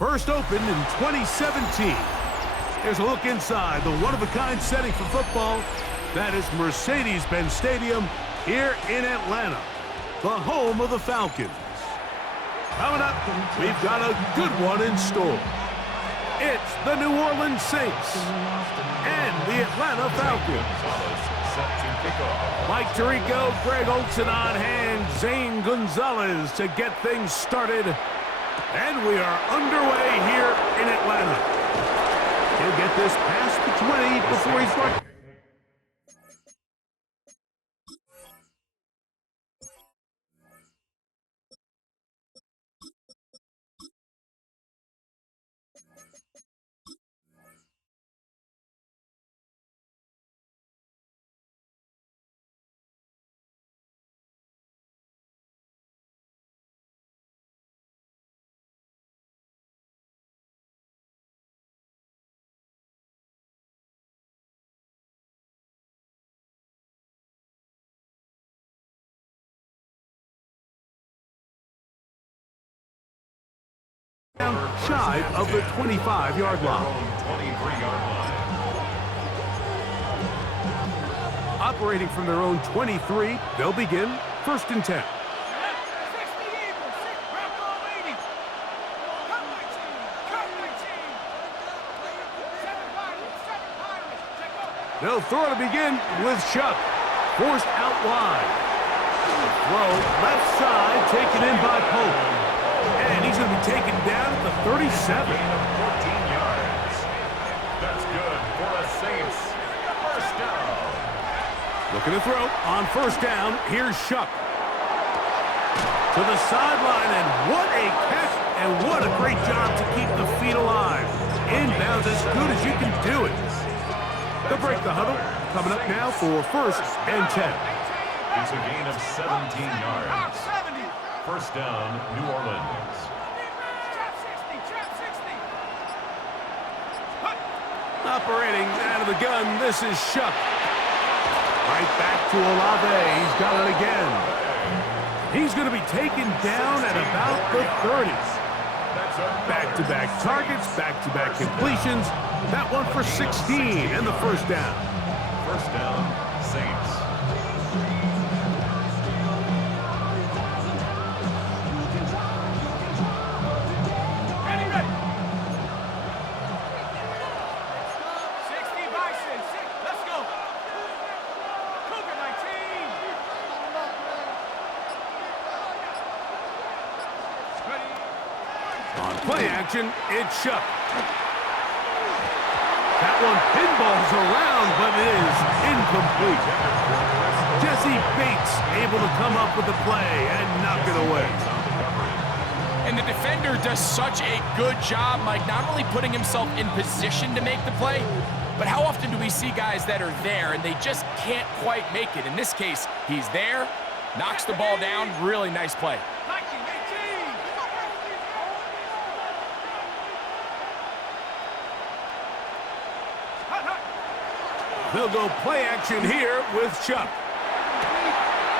First opened in 2017. Here's a look inside the one-of-a-kind setting for football. That is Mercedes-Benz Stadium here in Atlanta, the home of the Falcons. Coming up, we've got a good one in store. It's the New Orleans Saints and the Atlanta Falcons. Mike Tirico, Greg Olson on hand, Zane Gonzalez to get things started. And we are underway here in Atlanta. He'll get this past the 20 before he's right. Shy of the 25-yard line. Operating from their own 23, they'll begin 1st and 10. They'll throw to begin with Chuck. Forced out wide. Throw left side, taken in by Pope. And he's going to be taken down at the 37. 14 yards. That's good for the Saints. First down. Looking to throw on 1st down. Here's Shuck. To the sideline, and what a catch, and what a great job to keep the feet alive. Inbounds as good as you can do it. They'll break the huddle. Coming up now for 1st and 10. It's a gain of 17 yards. First down, New Orleans. Operating out of the gun, this is Shuck. Right back to Olave. He's got it again. He's going to be taken down at about the 30. Back-to-back targets, back-to-back completions. That one for 16 and the 1st down. First down, Saints. Play action, it's Shuck. That one pinballs around, but it is incomplete. Jesse Bates able to come up with the play and knock it away. And the defender does such a good job, Mike, not only putting himself in position to make the play, but how often do we see guys that are there and they just can't quite make it? In this case, he's there, knocks the ball down, really nice play. They'll go play action here with Chuck.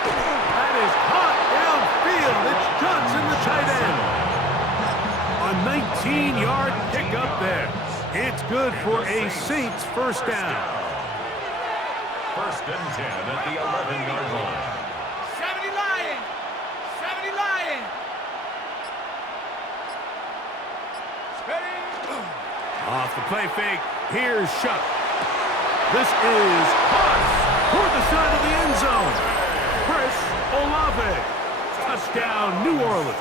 That is caught downfield. It's Johnson, the tight end. A 19-yard pickup there. It's good for a Saints 1st down. 1st and 10 at the 11-yard line. 70 Lion! 70 Lion! Ready? Off the play fake, here's Shuck. This is caught toward the side of the end zone. Chris Olave. Touchdown, New Orleans.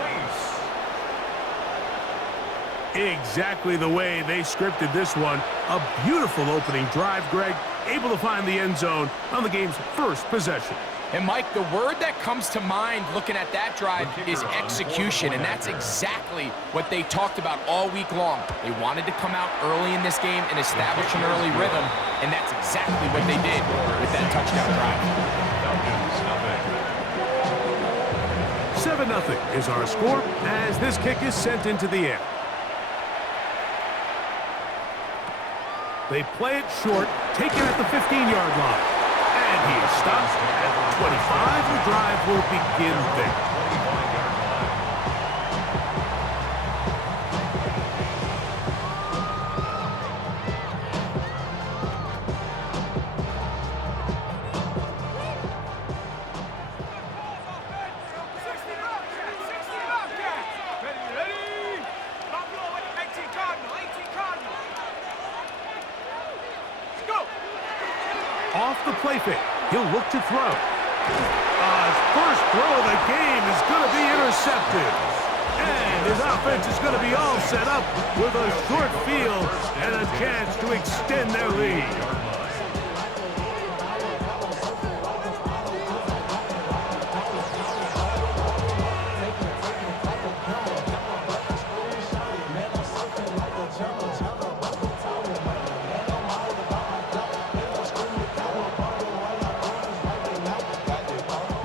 Exactly the way they scripted this one. A beautiful opening drive, Greg. Able to find the end zone on the game's 1st possession. And, Mike, the word that comes to mind looking at that drive is execution, and that's exactly what they talked about all week long. They wanted to come out early in this game and establish an early rhythm, and that's exactly what they did with that touchdown drive. 7-0 is our score as this kick is sent into the air. They play it short, taken at the 15-yard line. And he is stopped at the 25. The drive will begin there. off the play fake. He'll look to throw. His first throw of the game is going to be intercepted. And his offense is going to be all set up with a short field and a chance to extend their lead.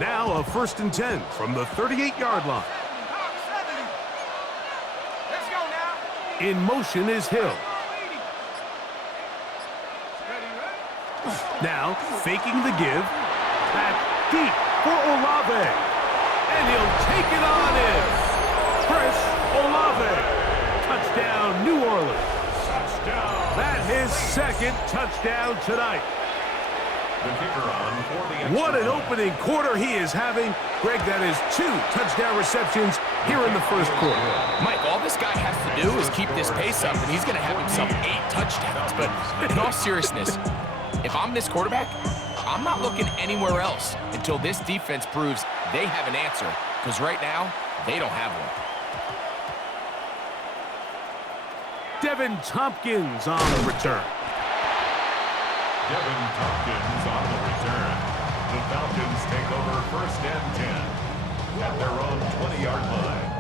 Now a 1st and 10 from the 38-yard line. Let's go now. In motion is Hill. Now faking the give. Back deep for Olave. And he'll take it on in. Chris Olave. Touchdown, New Orleans. That his 2nd touchdown tonight. What an opening quarter he is having. Greg, that is 2 touchdown receptions here in the 1st quarter. Mike, all this guy has to do is keep this pace up, and he's going to have himself 8 touchdowns. But in all seriousness, if I'm this quarterback, I'm not looking anywhere else until this defense proves they have an answer, because right now, they don't have one. Devin Tompkins on the return. Devin Tompkins on the return. The Falcons take over 1st and 10 at their own 20-yard line.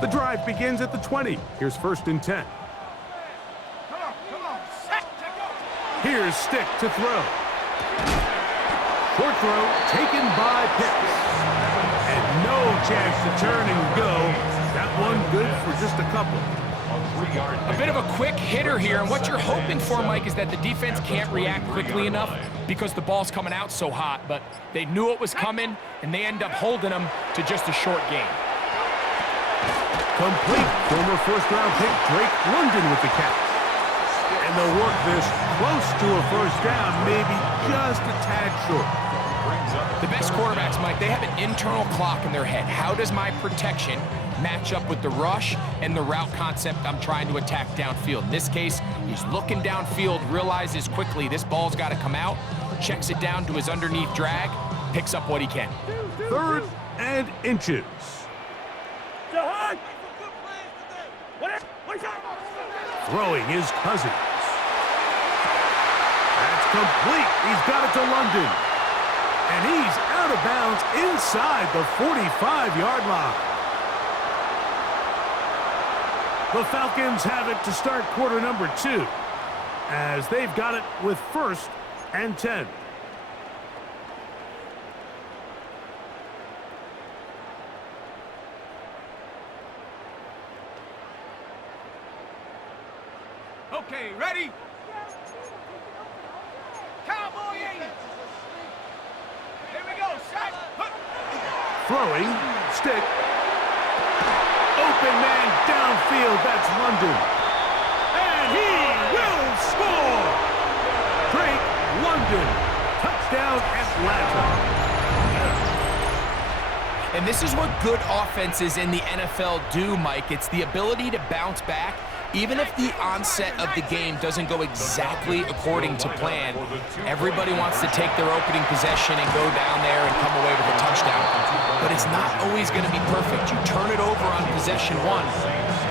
The drive begins at the 20. Here's 1st and 10. Come on. Set to go. Here's Stick to throw. Short throw taken by Pitts. And no chance to turn and go. That one good for just a couple. A bit of a quick hitter here, and what you're hoping for, Mike, is that the defense can't react quickly enough because the ball's coming out so hot, but they knew it was coming, and they end up holding them to just a short game. Complete. Former 1st-round pick Drake London with the catch. And they'll work this close to a 1st down, maybe just a tad short. The best quarterbacks, Mike, they have an internal clock in their head. How does my protection match up with the rush and the route concept I'm trying to attack downfield? In this case, he's looking downfield, realizes quickly this ball's got to come out, checks it down to his underneath drag, picks up what he can. 3rd and inches. Throwing his Cousins. That's complete. He's got it to London. And he's out of bounds inside the 45-yard line. The Falcons have it to start quarter number 2, as they've got it with 1st and 10. Okay, ready? Cowboy 80. Here we go, set. Throwing, Stick. Open man downfield, that's London. And he will score! Drake London, touchdown Atlanta. And this is what good offenses in the NFL do, Mike. It's the ability to bounce back, even if the onset of the game doesn't go exactly according to plan. Everybody wants to take their opening possession and go down there and come away with a touchdown. But it's not always going to be perfect. You turn it over on possession 1.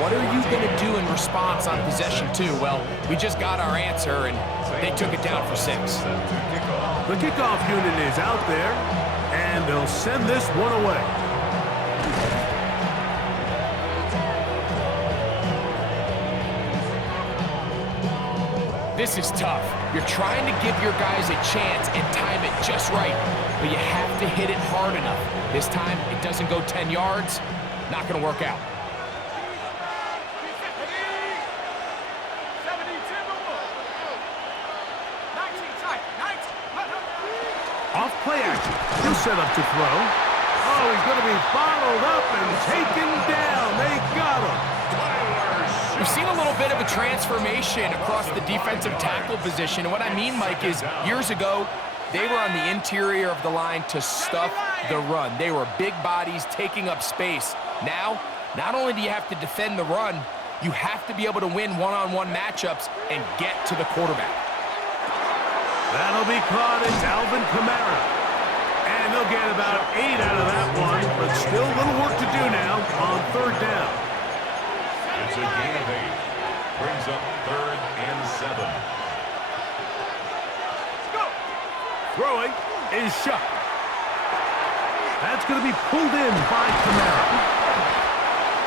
What are you going to do in response on possession 2? Well, we just got our answer, and they took it down for 6. The kickoff unit is out there, and they'll send this one away. This is tough. You're trying to give your guys a chance and time it just right, but you have to hit it hard enough. This time, it doesn't go 10 yards. Not going to work out. Off play action. He'll set up to throw. Oh, he's going to be bottled up and taken down. They got him. We've seen a little bit of a transformation across the defensive tackle position. And what I mean, Mike, is years ago, They were on the interior of the line to stuff the run. They were big bodies taking up space. Now, not only do you have to defend the run, you have to be able to win one-on-one matchups and get to the quarterback. That'll be caught. It's Alvin Kamara. And they'll get about 8 out of that one, but still a little work to do now on third down. It's a gain of 8. Brings up 3rd and 7. Throwing is shut. That's going to be pulled in by Kamara.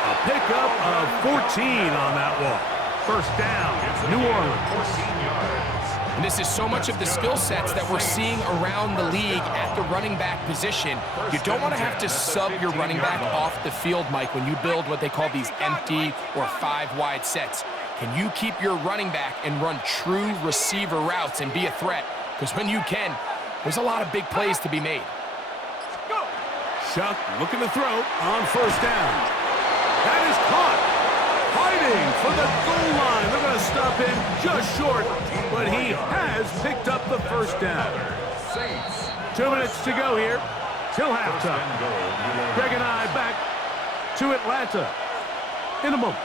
A pickup of 14 on that one. First down, New Orleans. 14 yards. And this is so much of the skill sets that we're seeing around the league at the running back position. You don't want to have to sub your running back off the field, Mike, when you build what they call these empty or 5-wide sets. Can you keep your running back and run true receiver routes and be a threat? Because when you can, there's a lot of big plays to be made. Chuck looking to throw on first down. That is caught. Fighting for the goal line. They're going to stop him just short, but he has picked up the first down. 2 minutes to go here till halftime. Greg and I back to Atlanta in a moment.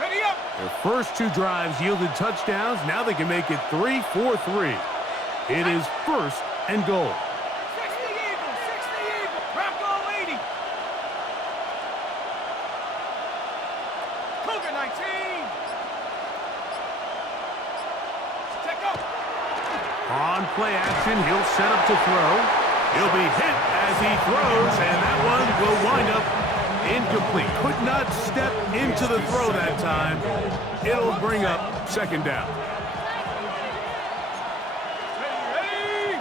Ready up. Their first 2 drives yielded touchdowns. Now they can make it 3-4-3. It is first and goal. 60 Eagle, 60 Eagle. Grab goal 80. Cougar 19. Check up. On play action, he'll set up to throw. He'll be hit as he throws, and that one will wind up incomplete. Could not step into the throw that time. It'll bring up second down. Ready.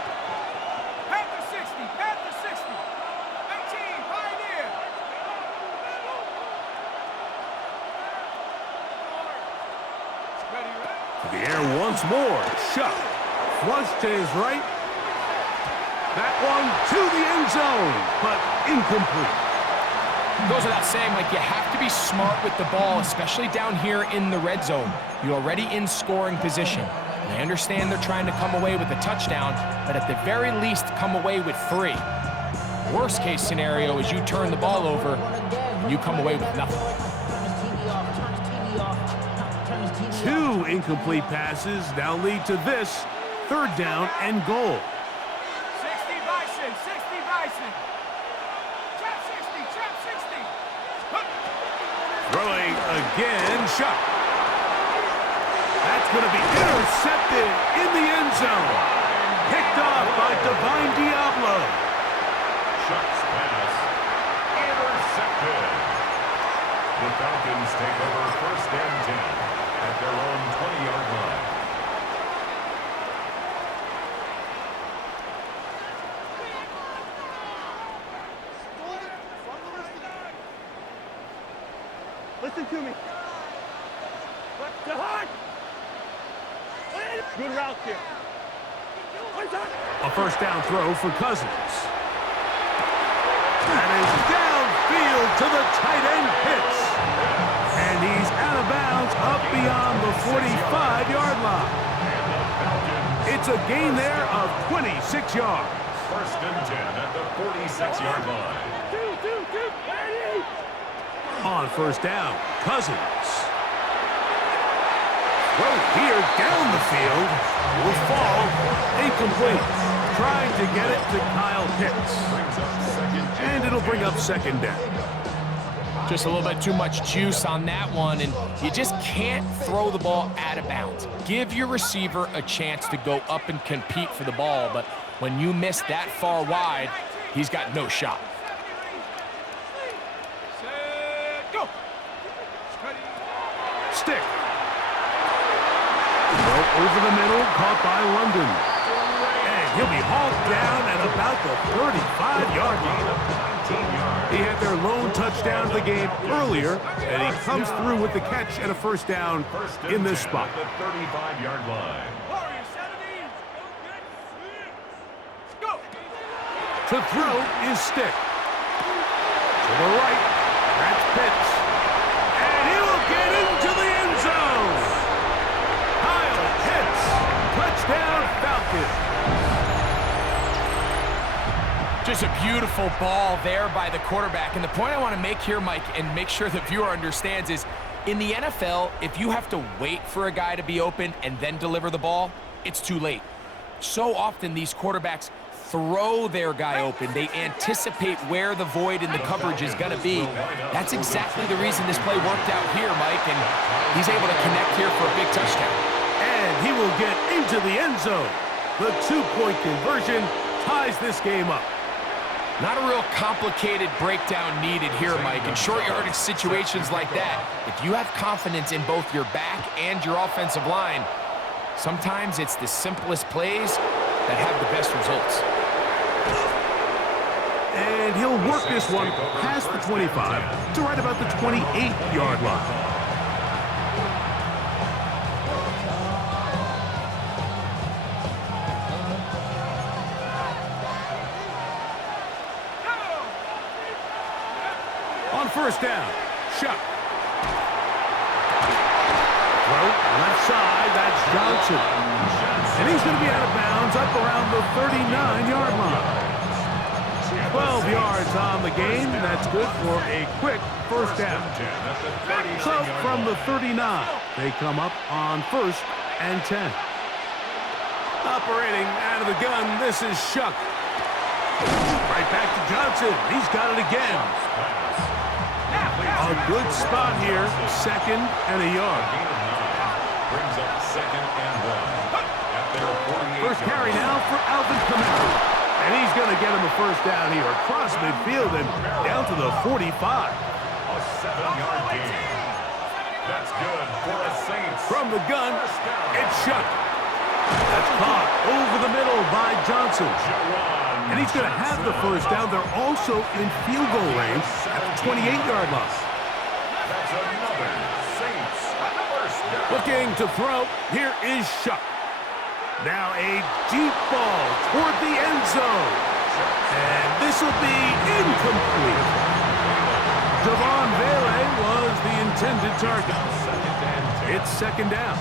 Pat the 60. Pat the 60. 19. Pioneer. Ready. The air once more. Shot. Flush to his right. That one to the end zone, but incomplete. Goes without saying, like, you have to be smart with the ball, especially down here in the red zone. You're already in scoring position. And I understand they're trying to come away with a touchdown, but at the very least, come away with 3. Worst case scenario is you turn the ball over and you come away with nothing. 2 incomplete passes now lead to this third down and goal. 60 Bison. 60 Bison. Trap 60. Trap 60. Hook. Throwing again, shot. That's going to be intercepted in the end zone. Picked off by Divine Diablo. Chuck's pass. Intercepted. The Falcons take over first and 10 at their own 20-yard line. Listen to me. Good route here. A first down throw for Cousins. That is downfield to the tight end Pitts. And he's out of bounds up beyond the 45-yard line. It's a gain there of 26 yards. First and 10 at the 46-yard line. Ready. On first down, Cousins. Throw here down the field. Will fall. Incomplete. Trying to get it to Kyle Pitts. And it'll bring up second down. Just a little bit too much juice on that one, and you just can't throw the ball out of bounds. Give your receiver a chance to go up and compete for the ball, but when you miss that far wide, he's got no shot. Set, go. Ready. Stick. Throw over the middle, caught by London. And he'll be hauled down at about the 35-yard line. He had their lone touchdown of the game earlier, and he comes through with the catch and a first down in this spot. The 35-yard line. Warrior 70. Go. To throw is Stick. To the right, that's Pitts. Just a beautiful ball there by the quarterback. And the point I want to make here, Mike, and make sure the viewer understands is, in the NFL, if you have to wait for a guy to be open and then deliver the ball, it's too late. So often these quarterbacks throw their guy open. They anticipate where the void in the coverage is going to be. That's exactly the reason this play worked out here, Mike, and he's able to connect here for a big touchdown. And he will get into the end zone. The two-point conversion ties this game up. Not a real complicated breakdown needed here, Mike. In short yardage situations like that, if you have confidence in both your back and your offensive line, sometimes it's the simplest plays that have the best results. And he'll work this one past the 25 to right about the 28-yard line. On first down, Shuck. Throw, left side, that's Johnson. And he's going to be out of bounds up around the 39-yard line. 12 yards on the game, and that's good for a quick first down. So from the 39, they come up on first and 10. Operating out of the gun, this is Shuck. Right back to Johnson. He's got it again. A good spot here, second and a yard. Brings up second and 1. At their 48 First carry now for Alvin Kamara. And he's going to get him a first down here across midfield and down to the 45. A 7-yard gain. That's good for a Saints. From the gun, it's Shuck. That's caught over the middle by Johnson. And he's going to have the first down. They're also in field goal range at the 28-yard line. That's another Saints first down. Looking to throw, here is Shuck. Now a deep ball toward the end zone. And this will be incomplete. Devon Vele was the intended target. It's second down.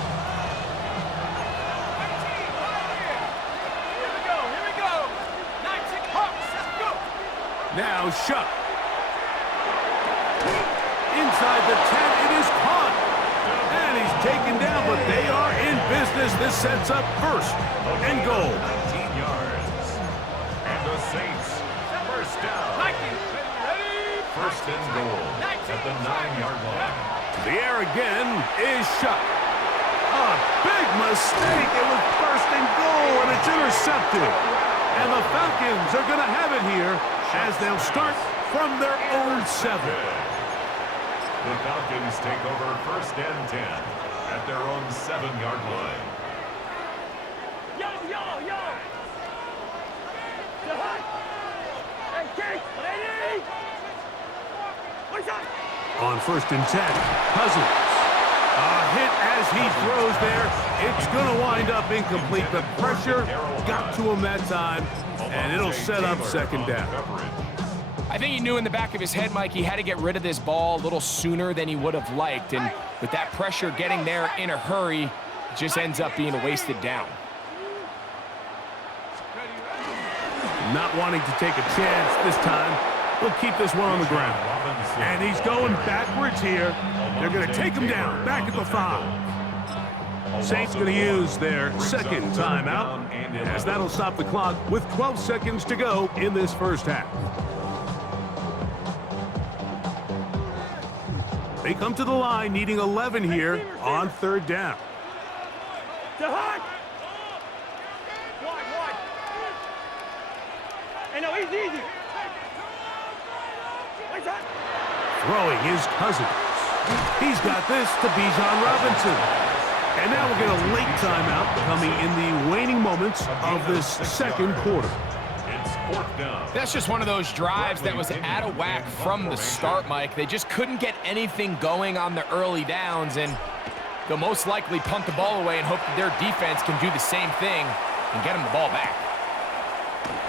Now Shuck. Inside the 10, it is caught. And he's taken down, but they are in business. This sets up first and goal. 19 yards. And the Saints first down. First and goal at the 9-yard line. The air again is Shuck. A big mistake. It was first and goal, and it's intercepted. And the Falcons are going to have it here as they'll start from their own 7. The Falcons take over first and 10 at their own 7-yard line. Yo, yo, yo! Hey, Kate, lady! What's up? On first and 10, Cousins. A hit as he throws there. It's going to wind up incomplete. The pressure got to him that time, and it'll set up second down. I think he knew in the back of his head, Mike, he had to get rid of this ball a little sooner than he would have liked. And with that pressure getting there in a hurry, it just ends up being a wasted down. Not wanting to take a chance this time. He'll keep this one on the ground. And he's going backwards here. They're going to take him down, back at the 5. Saints going to use their second timeout, as that'll stop the clock with 12 seconds to go in this first half. They come to the line needing 11 here on third down. Wide. Hey, no, easy. What's up? Throwing is Cousins. He's got this to Bijan Robinson. And now we'll get a late timeout coming in the waning moments of this second quarter. That's just one of those drives that was out of whack from the start, Mike. They just couldn't get anything going on the early downs, and they'll most likely punt the ball away and hope that their defense can do the same thing and get them the ball back.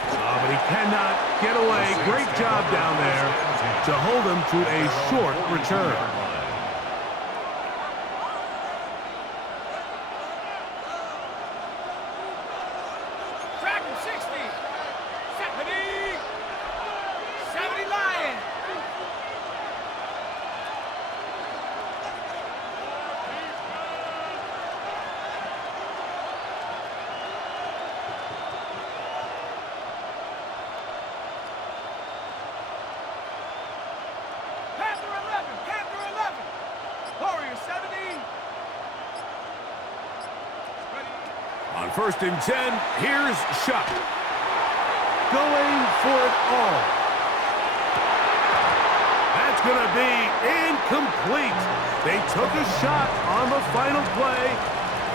But he cannot get away. Great job down there to hold him to a short return. first and 10, here's Shuck. Going for it all. That's going to be incomplete. They took a shot on the final play.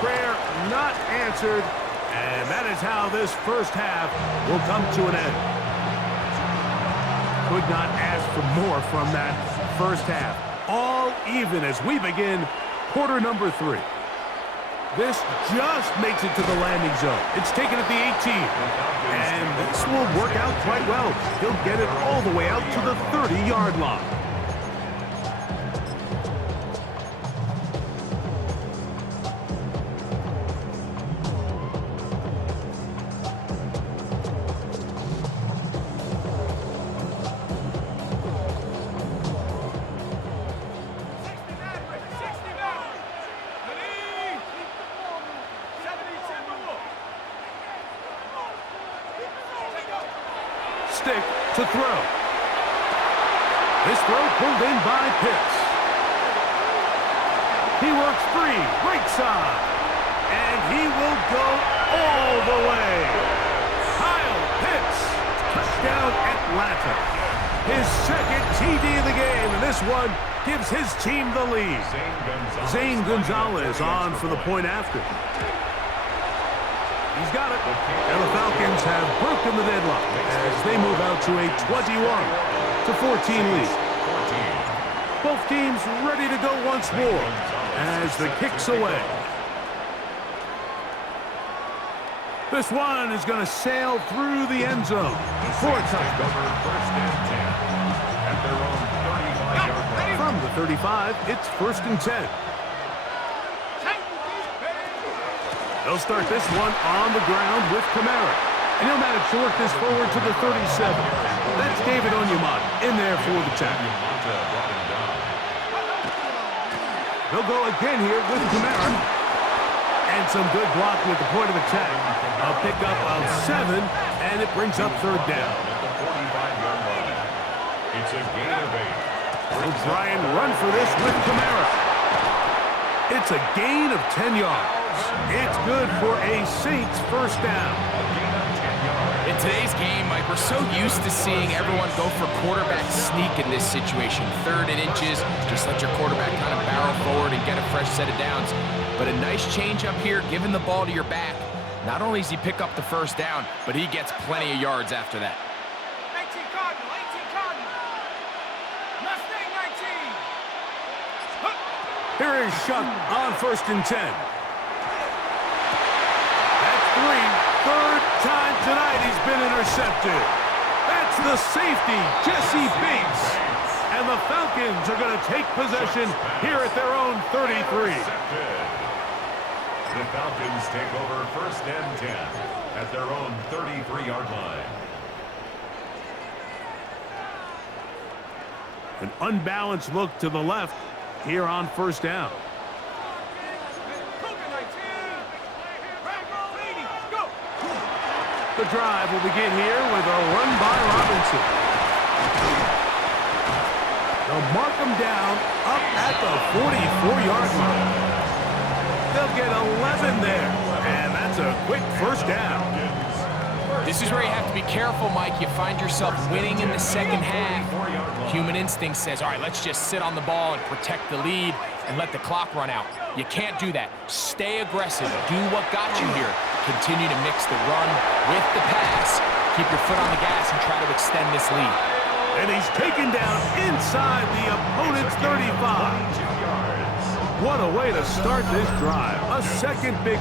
Prayer not answered. And that is how this first half will come to an end. Could not ask for more from that first half. All even as we begin quarter number 3. This just makes it to the landing zone. It's taken at the 18. And this will work out quite well. He'll get it all the way out to the 30-yard line. Stick to throw. This throw pulled in by Pitts. He works free, right side, and he will go all the way. Kyle Pitts, touchdown Atlanta. His second TD of the game, and this one gives his team the lead. Zane Gonzalez on for the point after. He's got it. And the Falcons have broken the deadlock as they move out to a 21-14 lead. Both teams ready to go once more as the kick's away. This one is going to sail through the end zone for a touchdown. From the 35, it's first and 10. They'll start this one on the ground with Kamara. And he'll manage to work this forward to the 37. That's David Onyemata in there for the tackle. They'll go again here with Kamara. And some good blocking at the point of attack. A pickup of 7, and it brings up third down. It's a gain of 8. Will Brian run for this with Kamara? It's a gain of 10 yards. It's good for a Saints first down. In today's game, Mike, we're so used to seeing everyone go for quarterback sneak in this situation. 3rd and inches, just let your quarterback kind of barrel forward and get a fresh set of downs. But a nice change up here, giving the ball to your back. Not only does he pick up the first down, but he gets plenty of yards after that. 18 Cardinal, 18 Cardinal. Mustang 19. Here is Shuck on first and 10. That's 3. Third time tonight he's been intercepted. That's the safety, Jesse Bates. And the Falcons are going to take possession here at their own 33. The Falcons take over first and 10 at their own 33-yard line. An unbalanced look to the left here on first down. The drive will begin here with a run by Robinson. They'll mark him down up at the 44-yard line. They'll get 11 there, and that's a quick first down. This is where you have to be careful, Mike. You find yourself winning in the second half. Human instinct says, all right, let's just sit on the ball and protect the lead and let the clock run out. You can't do that. Stay aggressive. Do what got you here. Continue to mix the run with the pass. Keep your foot on the gas and try to extend this lead. And he's taken down inside the opponent's 35. What a way to start this drive. A second big...